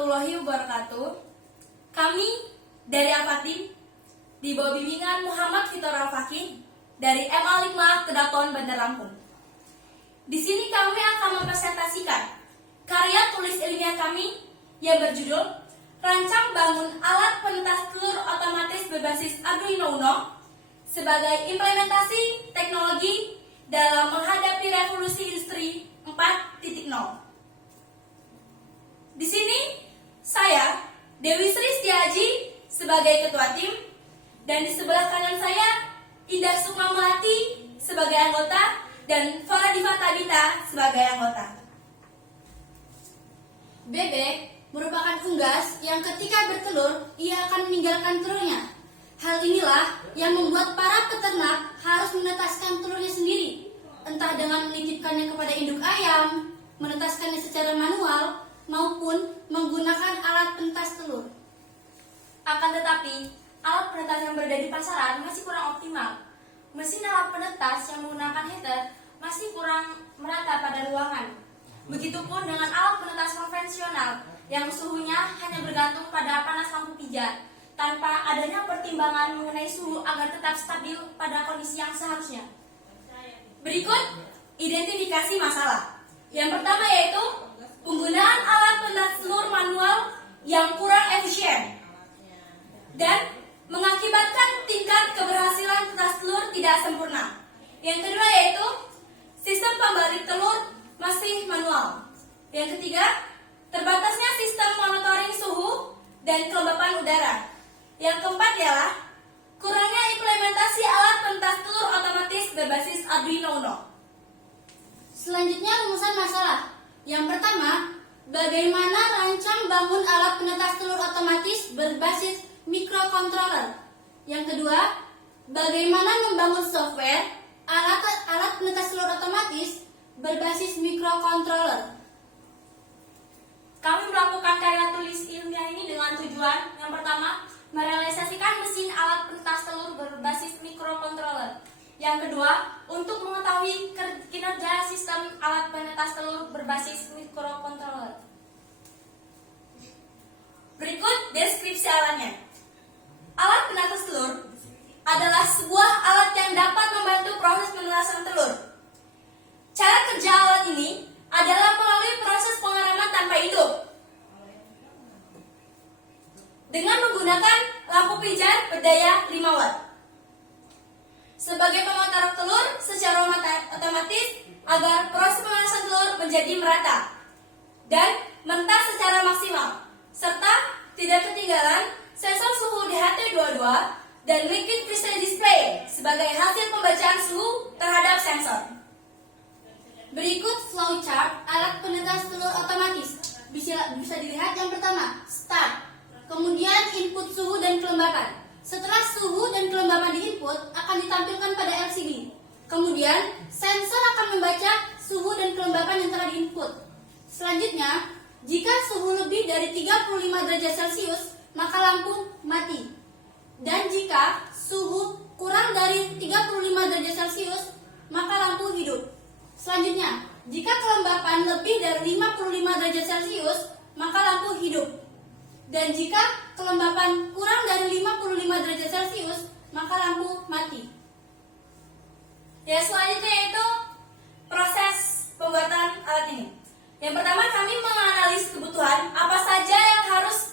warahmatullahi wabarakatuh. Kami dari Al-Fatih di bawah bimbingan Muhammad Fitor Al-Fakih dari MA 5 Kedaton Bandar Lampung. Di sini kami akan mempresentasikan karya tulis ilmiah kami yang berjudul Rancang Bangun Alat Penetas Telur Otomatis Berbasis Arduino Uno sebagai implementasi teknologi dalam menghadapi revolusi industri 4.0. Di sini saya Dewi Sri Setiaji sebagai ketua tim dan di sebelah kanan saya Indah Sukma Melati sebagai anggota dan Faradifa Tabita sebagai anggota. Bebek merupakan unggas yang ketika bertelur ia akan meninggalkan telurnya. Hal inilah yang membuat para peternak harus menetaskan telurnya sendiri, entah dengan menitipkannya kepada induk ayam, menetaskannya secara manual, maupun menggunakan alat penetas telur. Akan tetapi, alat penetas yang berada di pasaran masih kurang optimal. Mesin alat penetas yang menggunakan heater masih kurang merata pada ruangan. Begitupun dengan alat penetas konvensional yang suhunya hanya bergantung pada panas lampu pijar, tanpa adanya pertimbangan mengenai suhu agar tetap stabil pada kondisi yang seharusnya. Berikut identifikasi masalah. Yang pertama yaitu penggunaan alat penetas telur manual yang kurang efisien dan mengakibatkan tingkat keberhasilan penetas telur tidak sempurna. Yang kedua yaitu sistem pembalik telur masih manual. Yang ketiga, terbatasnya sistem monitoring suhu dan kelembapan udara. Yang keempat ialah kurangnya implementasi alat penetas telur otomatis berbasis Arduino Uno. Selanjutnya rumusan masalah. Yang pertama, bagaimana rancang bangun alat penetas telur otomatis berbasis microcontroller. Yang kedua, bagaimana membangun software alat penetas telur otomatis berbasis microcontroller. Kami melakukan karya tulis ilmiah ini dengan tujuan yang pertama, merealisasikan mesin alat penetas telur berbasis microcontroller. Yang kedua, untuk mengetahui kinerja sistem alat penetas telur berbasis microcontroller. Berikut deskripsi alatnya. Alat penetas telur adalah sebuah alat yang dapat membantu proses penetasan telur. Cara kerja alat ini adalah melalui proses pengeraman tanpa induk dengan menggunakan lampu pijar berdaya 5 watt. Sebagai pemotor telur secara otomatis agar proses penetasan telur menjadi merata dan menetas secara maksimal, serta tidak ketinggalan sensor suhu DHT22 dan liquid crystal display sebagai hasil pembacaan suhu terhadap sensor. Berikut flowchart alat penetas telur otomatis. Bisa dilihat yang pertama, start. Kemudian input suhu dan kelembapan. Setelah suhu dan kelembapan diinput, akan ditampilkan pada LCD. Kemudian, sensor akan membaca suhu dan kelembapan yang telah diinput. Selanjutnya, jika suhu lebih dari 35 derajat Celcius, maka lampu mati. Dan jika suhu kurang dari 35 derajat Celcius, maka lampu hidup. Selanjutnya, jika kelembapan lebih dari 55 derajat Celcius, maka lampu hidup. Dan jika kelembapan kurang dari 55 derajat Celcius, maka lampu mati. Ya, selanjutnya yaitu proses pembuatan alat ini. Yang pertama, kami menganalisis kebutuhan apa saja yang harus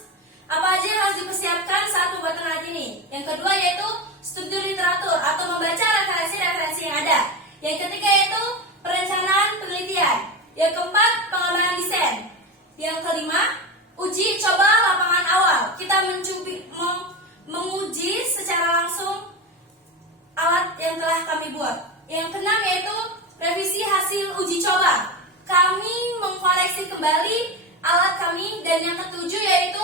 dipersiapkan saat pembuatan alat ini. Yang kedua yaitu struktur literatur atau membaca referensi-referensi yang ada. Yang ketiga yaitu perencanaan penelitian. Yang keempat, pengembangan desain. Yang kelima, uji coba lapangan awal. Kita menguji secara langsung alat yang telah kami buat. Yang keenam yaitu revisi hasil uji coba. Kami mengkoreksi kembali alat kami. Dan yang ketujuh yaitu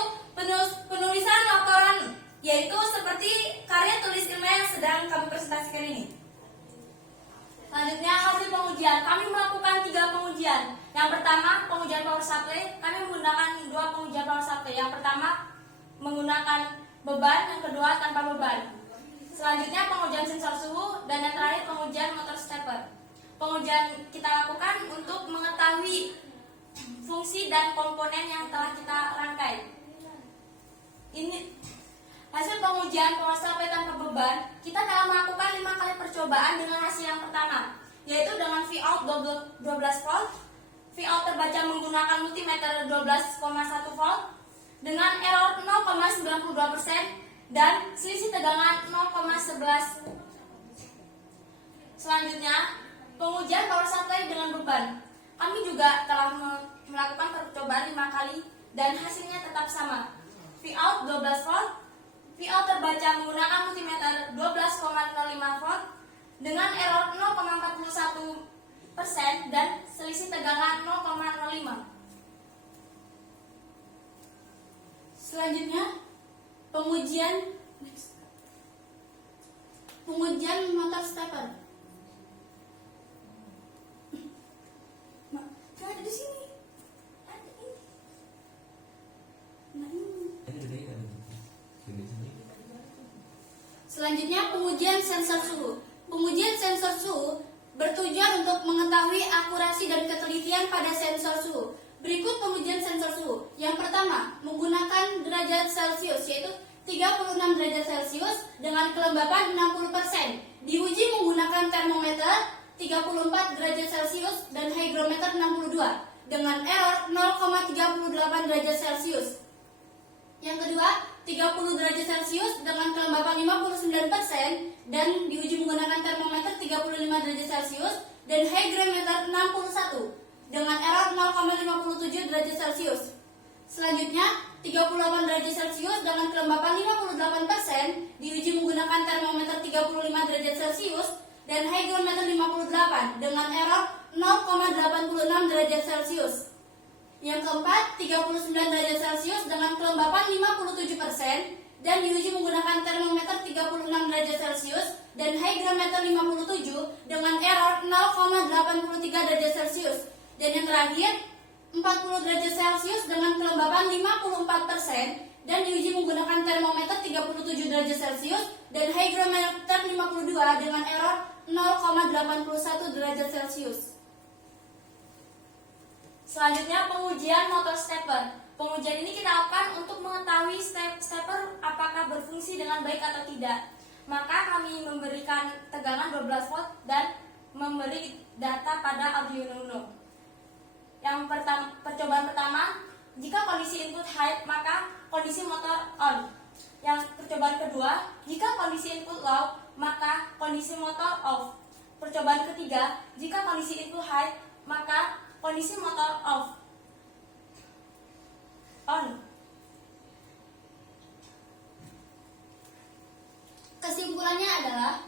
penulisan laporan, yaitu seperti karya tulis ilmiah yang sedang kami presentasikan ini. Selanjutnya hasil pengujian. Kami melakukan 3 pengujian. Yang pertama, pengujian power supply. Kami menggunakan 2 pengujian power supply. Yang pertama menggunakan beban, yang kedua tanpa beban. Selanjutnya pengujian sensor suhu, dan yang terakhir pengujian motor stepper. Pengujian kita lakukan untuk mengetahui fungsi dan komponen yang telah kita rangkai. Ini hasil pengujian pengosel tanpa beban. Kita telah melakukan 5 kali percobaan dengan hasil yang pertama, yaitu dengan Vout 12 volt, Vout terbaca menggunakan multimeter 12,1 volt dengan error 0,92% dan selisih tegangan 0,11. Selanjutnya, pengujian power supply dengan beban. Kami juga telah melakukan percobaan 5 kali dan hasilnya tetap sama. Vout 12 volt, Vout terbaca menggunakan multimeter 12,05 volt dengan error 0,41% dan selisih tegangan 0,05. Selanjutnya, pengujian motor stepper. Ada di sini. Ada ini. Nah, ini. Selanjutnya, pengujian sensor suhu. Pengujian sensor suhu bertujuan untuk mengetahui akurasi dan ketelitian pada sensor suhu. Berikut pengujian sensor suhu. Yang pertama, menggunakan derajat Celcius, yaitu 36 derajat Celcius dengan kelembapan 60%. Diuji menggunakan termometer 34 derajat Celcius dan hygrometer 62 dengan error 0,38 derajat Celcius. Yang kedua, 30 derajat Celcius dengan kelembapan 59% dan diuji menggunakan termometer 35 derajat Celcius dan hygrometer 61 dengan error 0,57 derajat Celcius. Selanjutnya, 38 derajat Celcius dengan kelembapan 58% diuji menggunakan termometer 35 derajat Celcius dan hygrometer 58 dengan error 0,86 derajat Celcius. Yang keempat, 39 derajat Celcius dengan kelembapan 57% dan diuji menggunakan termometer 36 derajat Celcius dan hygrometer 57 dengan error 0,83 derajat Celcius. Dan yang terakhir, 40 derajat Celcius dengan kelembapan 54% dan diuji menggunakan termometer 37 derajat Celcius dan hygrometer 52 dengan error 0,81 derajat Celcius. Selanjutnya, pengujian motor stepper. Pengujian ini kita lakukan untuk mengetahui stepper apakah berfungsi dengan baik atau tidak. Maka kami memberikan tegangan 12 volt dan memberi data pada Arduino Uno. Yang percobaan pertama, jika kondisi input high maka kondisi motor on. Yang percobaan kedua, jika kondisi input low maka kondisi motor off. Percobaan ketiga, jika kondisi input high maka kondisi motor off. On. Kesimpulannya adalah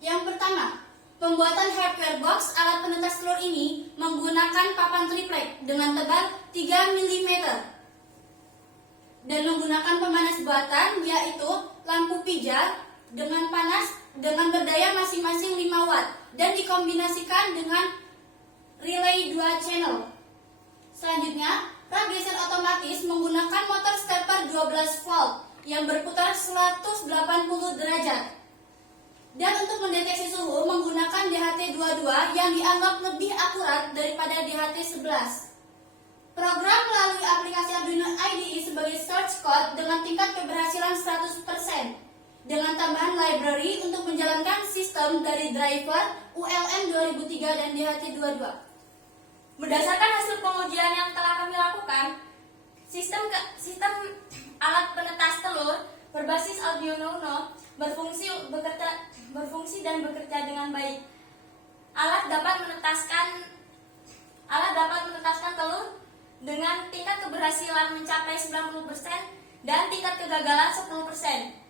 yang pertama, pembuatan hardware box alat penetas telur ini menggunakan papan triplek dengan tebal 3 mm dan menggunakan pemanas buatan, yaitu lampu pijar dengan panas dengan berdaya masing-masing 5 watt dan dikombinasikan dengan relay 2 channel. Selanjutnya, rak geser otomatis menggunakan motor stepper 12 volt yang berputar 180 derajat. Dan untuk mendeteksi suhu menggunakan DHT22 yang dianggap lebih akurat daripada DHT11. Program melalui aplikasi Arduino IDE sebagai source code dengan tingkat keberhasilan 100%. Dengan tambahan library untuk menjalankan sistem dari driver ULN 2003 dan DHT22. Berdasarkan hasil pengujian yang telah kami lakukan, sistem alat penetas telur berbasis Arduino Uno berfungsi dan bekerja dengan baik. Alat dapat menetaskan telur dengan tingkat keberhasilan mencapai 90% dan tingkat kegagalan 10%.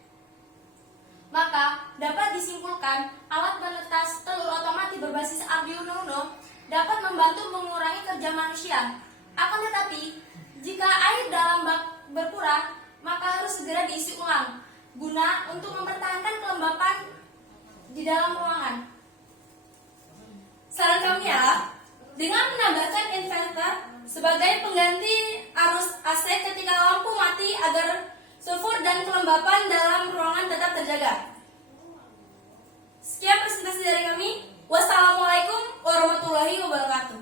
Maka dapat disimpulkan alat penetas telur otomatis berbasis Arduino Uno dapat membantu mengurangi kerja manusia. Akan tetapi, jika air dalam bak berkurang, maka harus segera diisi ulang guna untuk mempertahankan kelembapan di dalam ruangan. Saran kami ya, dengan menambahkan inverter sebagai pengganti arus AC ketika lampu mati agar suhu dan kelembapan dalam ruangan tetap terjaga. Sekian presentasi dari kami. Wassalamualaikum warahmatullahi wabarakatuh.